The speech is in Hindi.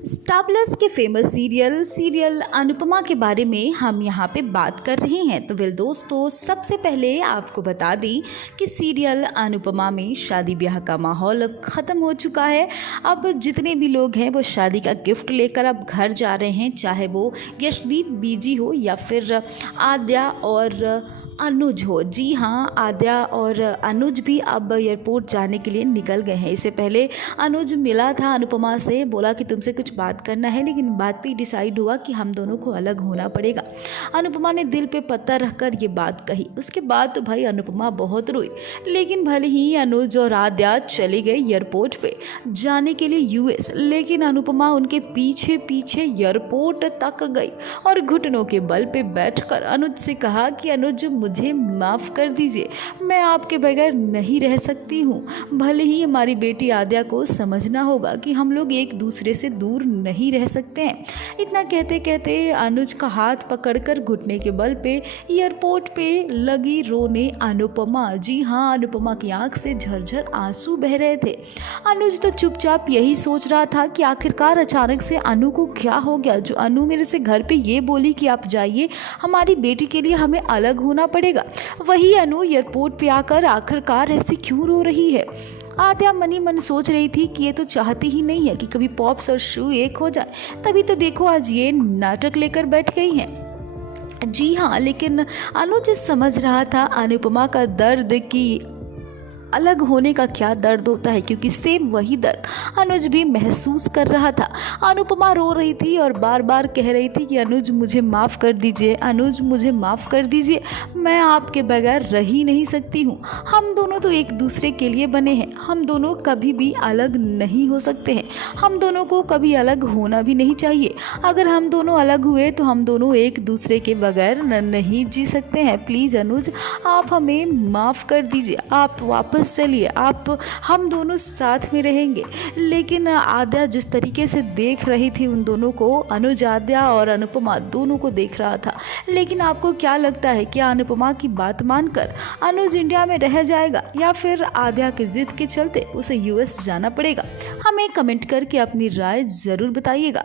स्टार प्लस के फेमस सीरियल अनुपमा के बारे में हम यहाँ पे बात कर रहे हैं। तो वेल दोस्तों, सबसे पहले आपको बता दी कि सीरियल अनुपमा में शादी ब्याह का माहौल अब ख़त्म हो चुका है। अब जितने भी लोग हैं वो शादी का गिफ्ट लेकर अब घर जा रहे हैं, चाहे वो यशदीप बीजी हो या फिर आद्या और अनुज हो। जी हाँ, आद्या और अनुज भी अब एयरपोर्ट जाने के लिए निकल गए हैं। इससे पहले अनुज मिला था अनुपमा से, बोला कि तुमसे कुछ बात करना है, लेकिन बात पे डिसाइड हुआ कि हम दोनों को अलग होना पड़ेगा। अनुपमा ने दिल पे पत्थर रखकर ये बात कही। उसके बाद तो भाई अनुपमा बहुत रोई, लेकिन भले ही अनुज और आद्या चले गए एयरपोर्ट पे जाने के लिए यूएस, लेकिन अनुपमा उनके पीछे पीछे एयरपोर्ट तक गई और घुटनों के बल पे बैठकर अनुज से कहा कि अनुज, मुझे माफ़ कर दीजिए, मैं आपके बगैर नहीं रह सकती हूँ। भले ही हमारी बेटी आद्या को समझना होगा कि हम लोग एक दूसरे से दूर नहीं रह सकते हैं। इतना कहते कहते अनुज का हाथ पकड़कर घुटने के बल पे एयरपोर्ट पे लगी रोने अनुपमा। जी हाँ, अनुपमा की आंख से झरझर आंसू बह रहे थे। अनुज तो चुपचाप यही सोच रहा था कि आखिरकार अचानक से अनु को क्या हो गया, जो अनु मेरे से घर पे ये बोली कि आप जाइए, हमारी बेटी के लिए हमें अलग होना पड़ेगा। वही अनु एयरपोर्ट पे आकर आखिरकार ऐसे क्यों रो रही है। आद्या मनी मन सोच रही थी कि ये तो चाहती ही नहीं है कि कभी पॉप्स और शू एक हो जाए, तभी तो देखो आज ये नाटक लेकर बैठ गई हैं। जी हाँ, लेकिन अनुज समझ रहा था अनुपमा का दर्द की अलग होने का क्या दर्द होता है, क्योंकि सेम वही दर्द अनुज भी महसूस कर रहा था। अनुपमा रो रही थी और बार बार कह रही थी कि अनुज मुझे माफ़ कर दीजिए, अनुज मुझे माफ़ कर दीजिए, मैं आपके बगैर रह ही नहीं सकती हूँ। हम दोनों तो एक दूसरे के लिए बने हैं, हम दोनों कभी भी अलग नहीं हो सकते हैं, हम दोनों को कभी अलग होना भी नहीं चाहिए। अगर हम दोनों अलग हुए तो हम दोनों एक दूसरे के बगैर नहीं जी सकते हैं। प्लीज़ अनुज, आप हमें माफ़ कर दीजिए, आप वापस चलिए, आप हम दोनों साथ में रहेंगे। लेकिन आद्या जिस तरीके से देख रही थी उन दोनों को, अनुज, आद्या और अनुपमा दोनों को देख रहा था। लेकिन आपको क्या लगता है, क्या अनुपमा की बात मानकर अनुज इंडिया में रह जाएगा या फिर आद्या की जिद के चलते उसे यूएस जाना पड़ेगा? हमें कमेंट करके अपनी राय ज़रूर बताइएगा।